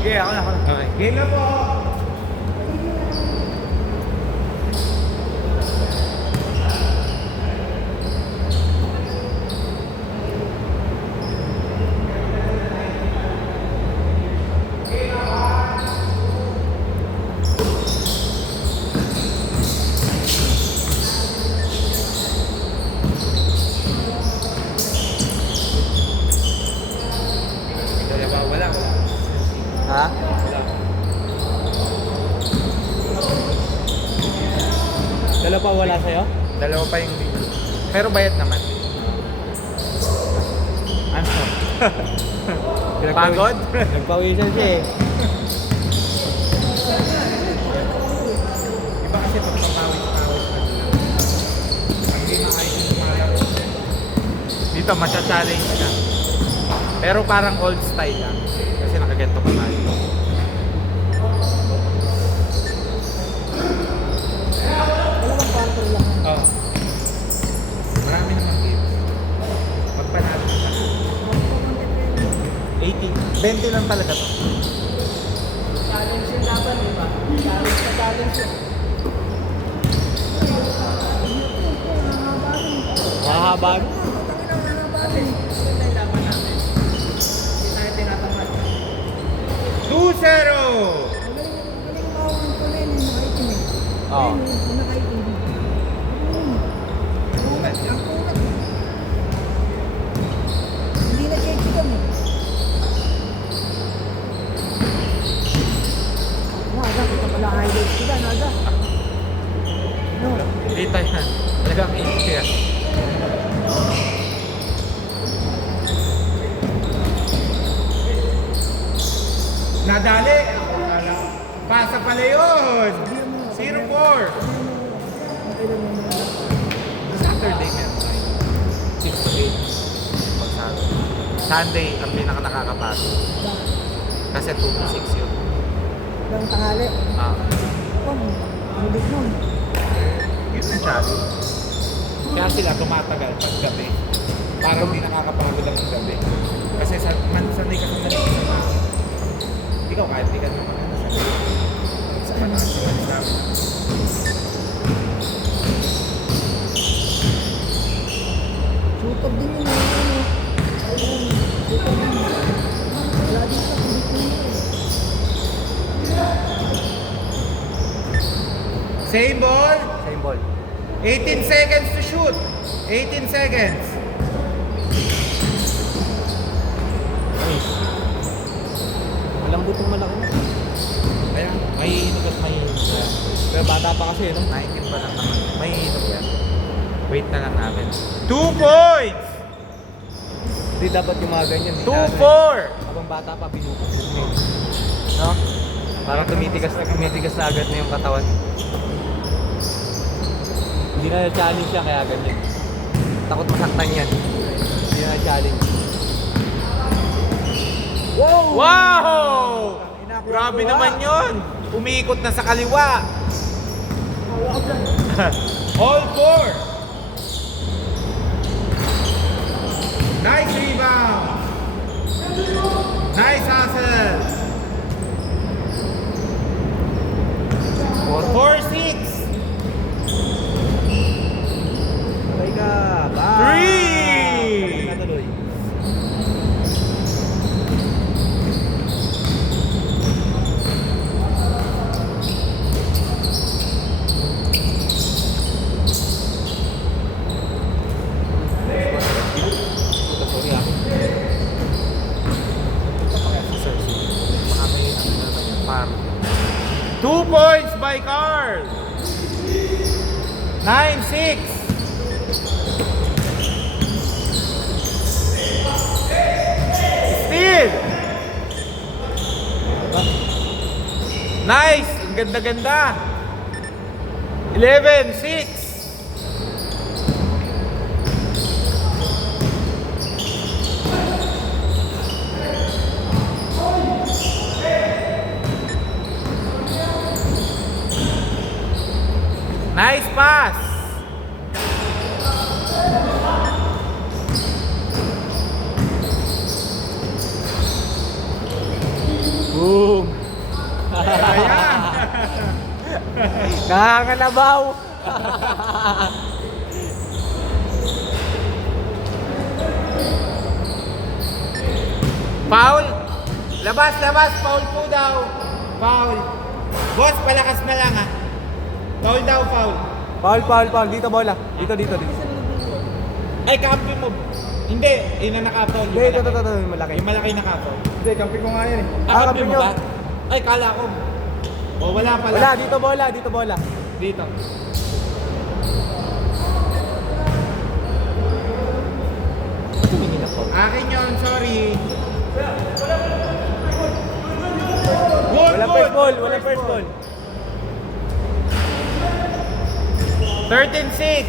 Okay, ako na. Okay. Game na po! Wala. Ha? Dalawa pa wala sa'yo? Dalawa pa yung video. Pero bayad naman. Ano? Pagod? Nagpawisan siya eh. Iba kasi pagpapawis-pawis na hindi makayos yung lumalaro. Dito, matcha-challenge ka. Pero parang old style lang. Kasi nakaganto pa tayo. Oo. Marami namang games. Magpanalo ka. 80. 20 lang talaga to. Challenge yung laban, di ba? Challenge na challenge yun. Mahaba. At least, yun na yung laban natin. Hindi tayo tinatamad. 2-0! Galing mawang ko na yun, nakaitim eh. Oo. Nakaitim. Kungat, ang kungat. Hindi na check-check eh. Naga, kita pala highlights sila, naga. No. Dito yan. Talagang 80 yan. Nadali! Pasa pala yun! 0-4! Saturday yan. 6 to 8. Pagsado. Sunday ang pinaka nakakapagod. Kasi 2 to 6 yun. Lang tanghali. Ah, Oh, hindi nun. yun ang challenge. Kaya sila tumatagal pag gabi. Para hindi nakakapagod ang gabi. Kasi sanay ka sa maliit sa mga. Ikaw kahit di ka naman sa pataas sila sa amin. Sutob din yun. Ayun. Sutob din yun. Wala din sa kulit mo yun. Same ball. Same ball. 18 seconds to shoot. 18 seconds. Walang butong malaki. Kaya may hinog at may hinog yan. Pero bata pa kasi, no? 19 pa lang naman. May hinog yan. Wait na lang natin. 2 points! Hindi dapat yung mga ganyan. 2-4! Habang bata pa, pinupusok mo. No? Parang tumitigas na agad na yung katawan. Hindi na challenge siya, kaya ganyan. Takot masaktan yan. Hindi na challenge. Wow! Wow! Grabe naman yun! Umiikot na sa kaliwa. All 4! Nice rebound! Nice hustle! 4-6! Sabay ka! Three! Sabay ka tuloy. Sorry ah. 2 points by Carl! 9-6! Steal! Nice! Ang ganda-ganda! 11-6! Nice pass! Ooh! Ayan. Nakakalabaw. Foul. Labas, labas. Foul po daw. Foul. Boss, palakas na lang ha. Foul daw, foul. Foul, foul, foul. Dito bola. Dito, dito, dito. Ay, kampi mo. Hindi, yun na naka-foul. Hindi, ito, ito, ito, yung malaki. Yung malaki naka-foul. Hindi, kampi ko nga yan. Ah, kampi kampi mo nyo. ba? Ay, kala ko. O, wala pala. Wala, dito bola, dito bola. Dito. Tumingin ako. Akin yun, sorry. Good, Wala good. first ball, wala first ball. 13-6.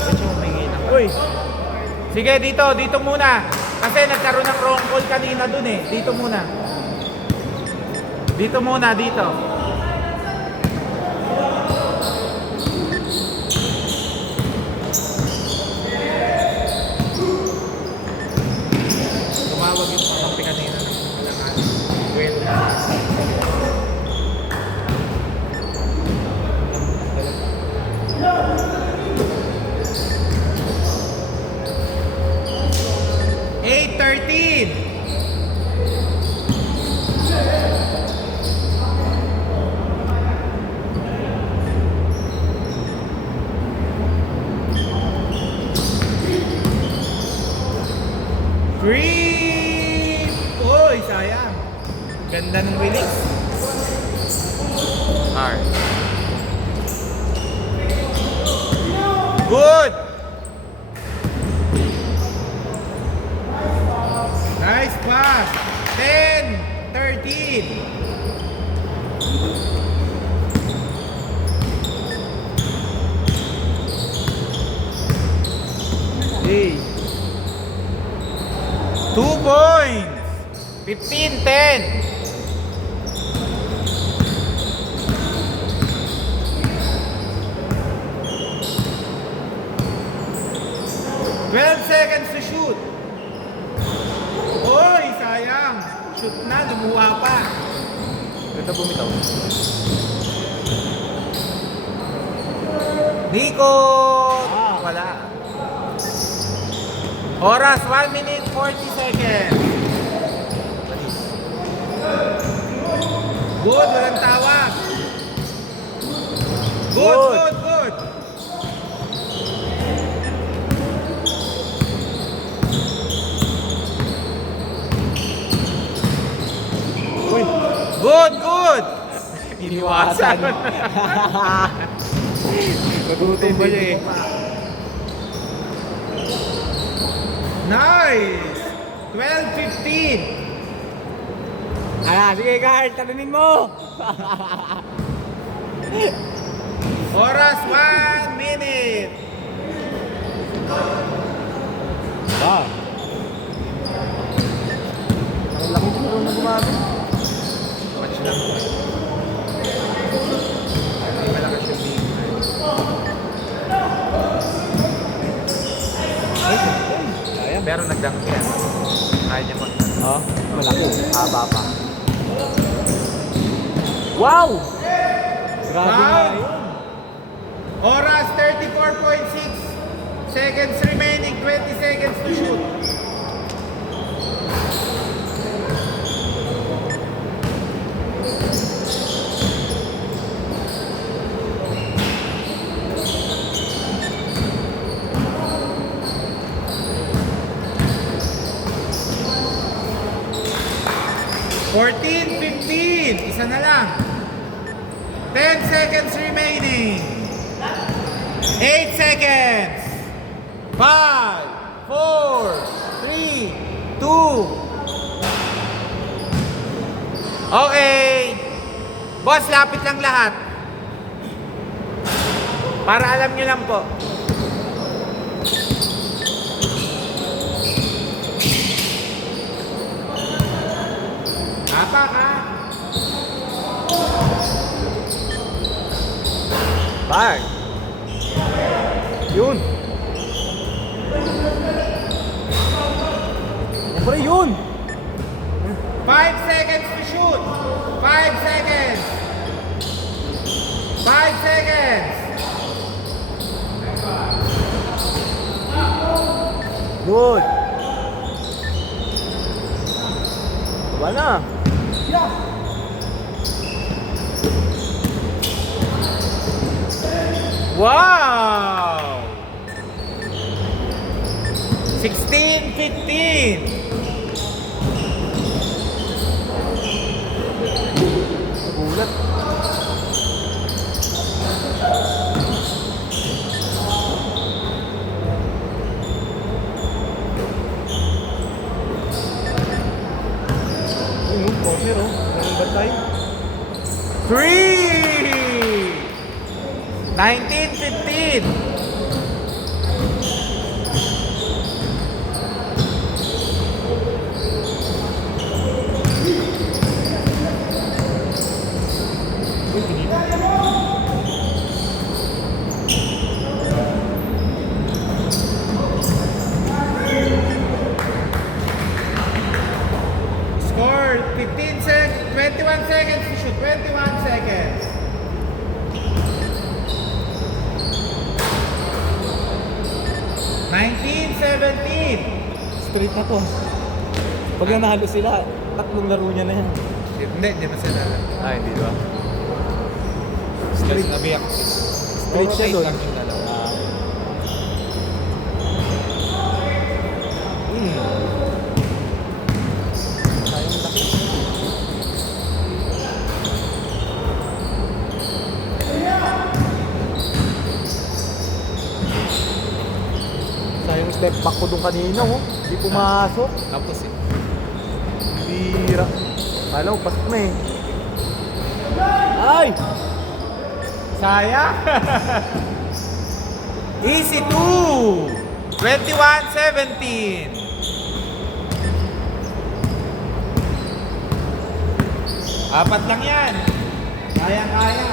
Medyo humingi na. Uy, Sige, dito muna. Kasi nagkaroon ng wrong call kanina dun eh. Dito muna. Dito muna, dito. Tumawag yung kakampi kanina ng kailangan. Well. Eight 13. Green! Uy, sayang. Ganda ng release. Alright. Good! Nice pass. 10-13. hey. 2 points. 15-10. Seconds to shoot. Oy, sayang. Shoot na, lumuha pa. Ito bumitaw. Nico! Wala. Oras, 1 minute 40 seconds. Good, walang tawag. Good, good, good. Uy, Good, good. iniwasan. Nagutom ba niya eh? Nice. 12-15. Sige Carl, talunin mo! Oras, 1 minute. Ah. Ang laki ko na gumamit. Watch lang po. Ay, malakas yung team. Sayang. Pero nagdunk yan. Kaya niya mag... Oh, malaki. Haba pa. Wow! Grabe Wow! nga yun. Oras, 34.6 seconds remaining. 20 seconds to shoot. $14, $15. Isa na lang. 10 seconds remaining. 8 seconds. 5, 4, 3, 2. Okay. Boss, lapit lang lahat. Para alam nyo lang po. Apak ha? Bang! Yun! Siyempre yun! 5 seconds to shoot. shoot! 5 seconds! 5 seconds! Good. Wala na. Yeah. Wow! 16-15! Nagulat. Ayun, corner oh. Ganun bantay. 3! 19-15! Uy, pinita. Score 15 seconds, 21 seconds to shoot, 21 seconds. Nineteen, 17. Straight na to. Pag nanalo sila, tatlong laro niya na yan. Hindi na sila. Ah, hindi ba? Straight na biyak. Straight siya doon. Lang yung dalawa. Sayang laki. Sayang step back ko doon kanina, oh. Hindi pumasok. Tapos eh. Bira. Kala ko, pasok na eh. Ay! Sayang! Easy 2! 21-17. Apat lang yan. Kaya-kaya.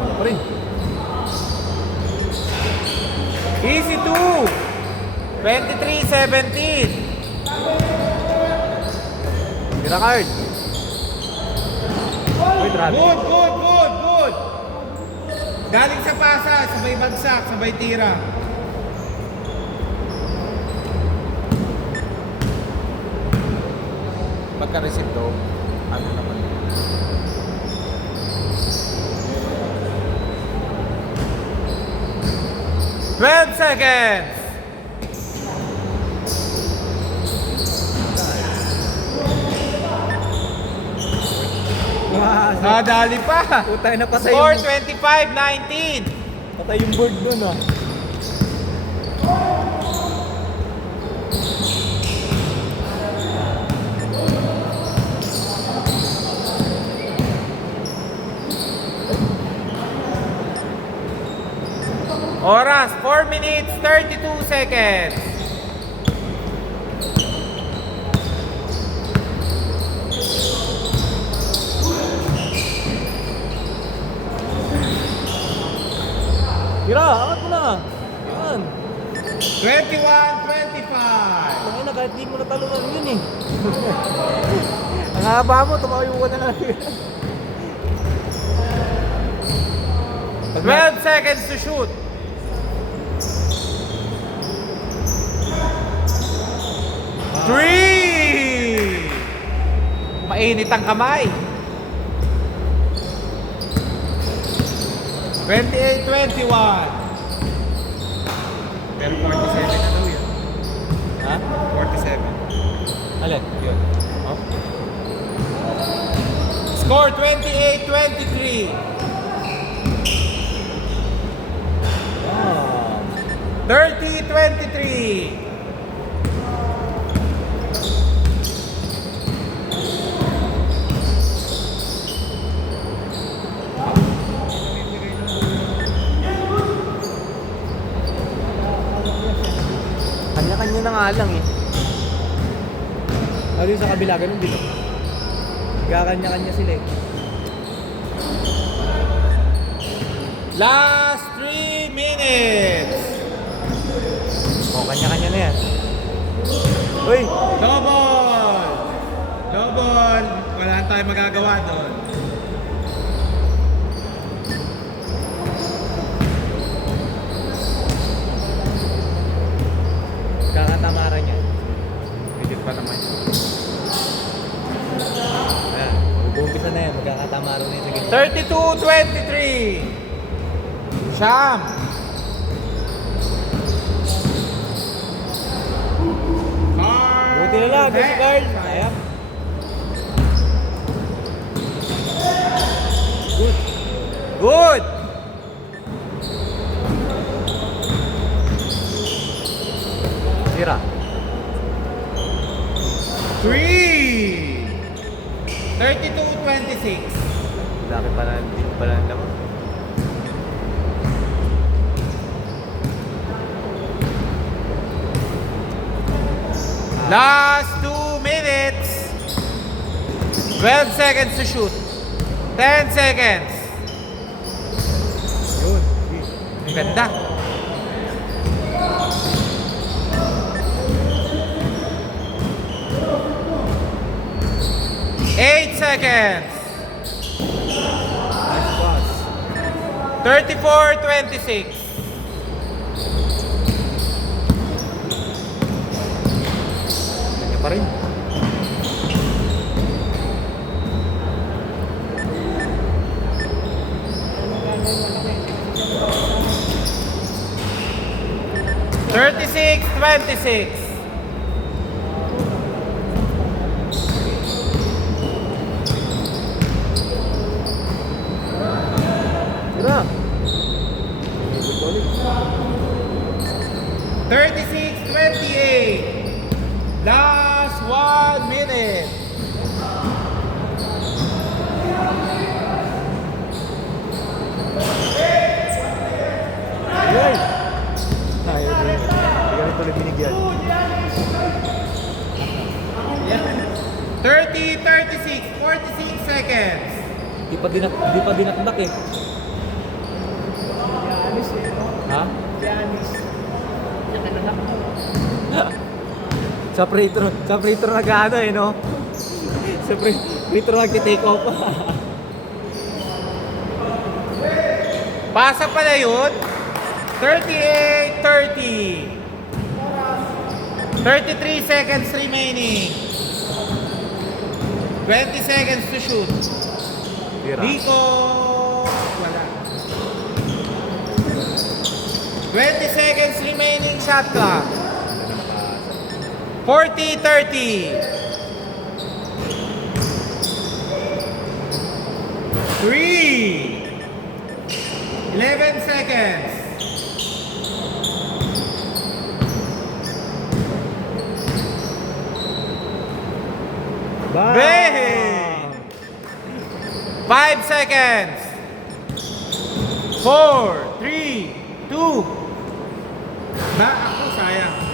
Ano pa rin? Easy 2! 23-17. Tira card. Uy, grabe. Good, good, good, good. Galing sa pasa, sabay bagsak, sabay tira. Pagka-receive to, ano naman? Twelve seconds. Wow. Nadali pa. Putay na patay Score yung, 25-19. patay yung board dun, ah. Oras, 4 minutes, 32 seconds. Tira, angat mo na. Yan. 21-25. Tangin na, kahit di mo natalunan yun eh. Ang haba mo, tumayo ka na lang. 12 seconds to shoot. Three! Mainit ang kamay. 28-21. Pero 47 na daw yun. Ha? 47. Alin? Yun. Oh? Score 28-23. Ah. 30-23. Kanya-kanya na nga lang eh. Lalo yung sa kabila, ganun din. Kanya-kanya sila eh. Last 3 minutes. O, kanya-kanya na yan. Uy! Double! Double! Wala tayong magagawa doon. Kakatamaran niya. Higit pa naman yun. Ayan. Mag-uumpisa na yan. Magkakatamaran na yun sa gitna. 32-23. Siyam. Carl. Buti na lang. Kasi Carl. Sayang. Good. Good. Sira. 3. 32-26. Laki pala. Hindi ko pala naman. Last 2 minutes. 12 seconds to shoot. 10 seconds. Yun. Ang ganda. Eight seconds. Nice pass. 34-26. Kanya pa rin. Thirty-six, 26. Sira. 36, 28. Last 1 minute. Yay! Ayaw din. Hindi ka rin tuloy binigyan. 30, 36, 46 seconds. Di pa dinakdak eh. Yanis eh, no? Ha? Yanis. Yung kananak mo. Sa free throw nag-ano eh, no? Sa free throw nag-take off. Pasa pala yun. 38, 30. 33 seconds remaining. 20 seconds to shoot. Tira. Nico, wala. 20 seconds remaining shot clock. 40, 30. 3. 11 seconds. Bang! 5 seconds. 4, 3, 2. Ba, ako sayang.